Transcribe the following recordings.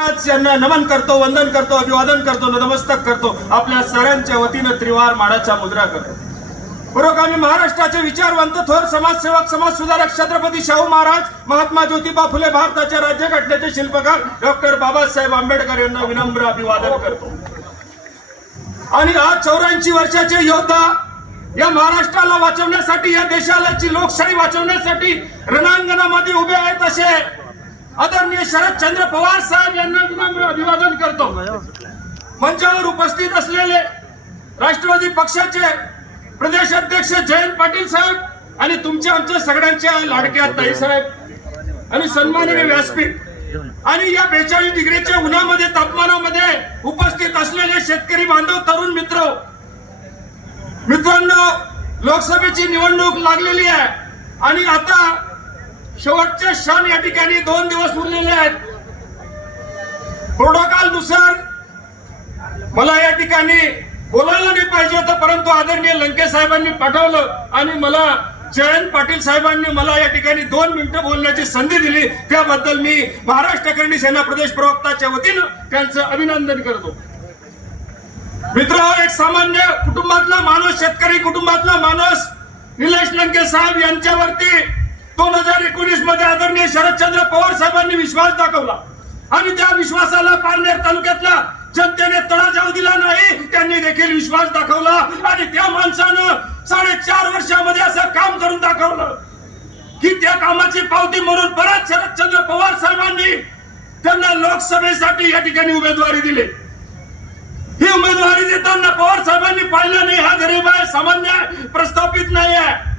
आज यांना नमन करतो वंदन करतो अभिवादन करतो नतमस्तक करतो. आपल्या सगळ्यांच्या वतीनं त्रिवार माडाचा मुद्रा करतो. पुरोगामी महाराष्ट्राचे विचारवंत थोर समाजसेवक समाज सुधारक छत्रपती शाहू महाराज महात्मा ज्योतिबा फुले भारताच्या राज्यघटनेचे शिल्पकार डॉक्टर बाबासाहेब आंबेडकर यांना विनम्र अभिवादन करतो. आणि आज चौऱ्याऐंशी वर्षाचे योद्धा या महाराष्ट्राला वाचवण्यासाठी या देशाला लोकशाही वाचवण्यासाठी रणांगणामध्ये उभे आहेत असे आदरणीय शरदचंद्र पवार साहेब यांना विनम्र अभिवादन करतो. मंचावर उपस्थित असलेले राष्ट्रवादी पक्षाचे प्रदेश अध्यक्ष जयंत पाटील साहेब आणि तुमच्या आमच्या सगळ्यांच्या लाडक्या ताई साहेब आणि सन्माननीय व्यासपीठ आणि या बेचाळीस डिग्रीच्या उन्हामध्ये तापमानामध्ये उपस्थित असलेले शेतकरी बांधव तरुण मित्र. मित्रांनो लोकसभेची निवडणूक लागलेली आहे आणि आता शेवटचे क्षण या ठिकाणी दोन दिवस उरलेले आहेत. प्रोटोकॉलनुसार मला या ठिकाणी बोलायला नाही पाहिजे होतं परंतु आदरणीय लंके साहेबांनी पाठवलं आणि मला जयंत पाटील साहेबांनी मला या ठिकाणी दोन मिनिटं बोलण्याची संधी दिली. त्याबद्दल मी महाराष्ट्र करणी सेना प्रदेश प्रवक्ताच्या वतीनं त्यांचं अभिनंदन करतो. मित्र एक सामान्य कुटुंबातला माणूस शेतकरी कुटुंबातला माणूस निलेश लंके साहेब यांच्यावरती दोन हजार एकोणीसमध्ये आदरणीय शरदचंद्र पवार साहेबांनी विश्वास दाखवला. आणि त्या विश्वासाला पारनेर तालुक्यातल्या जनतेने तडा जाऊ दिला नाही त्यांनी देखील विश्वास दाखवला. आणि त्या माणसानं साडेचार वर्षामध्ये असं काम करून दाखवलं. की त्या कामाची पावती म्हणून परत शरदचंद्र पवार साहेबांनी त्यांना लोकसभेसाठी या ठिकाणी उमेदवारी दिली. ही उमेदवारी देताना पवार साहेबांनी पाहिलं नाही हा गरीब आहे सामान्य प्रस्थापित नाही आहे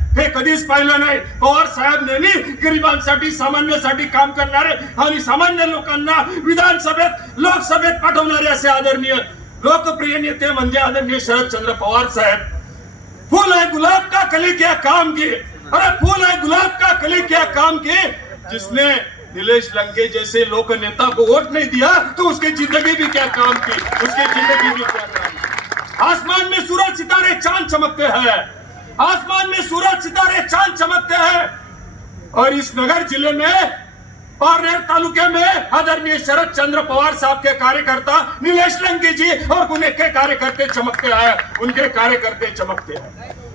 पवार साहेब नेहमी काम सामान्य लोकांना आदरणीय, लोकप्रिय नेते म्हणजे पवार फूल है गुलाब का कली क्या काम अरे फूल है गुलाब का कली क्या काम किए जिसने नीलेश लंके जैसे लोक नेता को वोट नहीं दिया तो उसकी ज़िंदगी भी क्या काम की? उसकी ज़िंदगी भी क्या काम की? आसमान में सूरज सितारे चाँद चमकते हैं। आसमान में सूरज सितारे चाँद चमकते हैं। और इस नगर ज़िले में, पारनेर तालुके में आदरणीय शरद चंद्र पवार साहब के कार्यकर्ता नीलेश लंकी जी और उनके कार्यकर्ते चमकते हैं। उनके कार्यकर्ते चमकते हैं।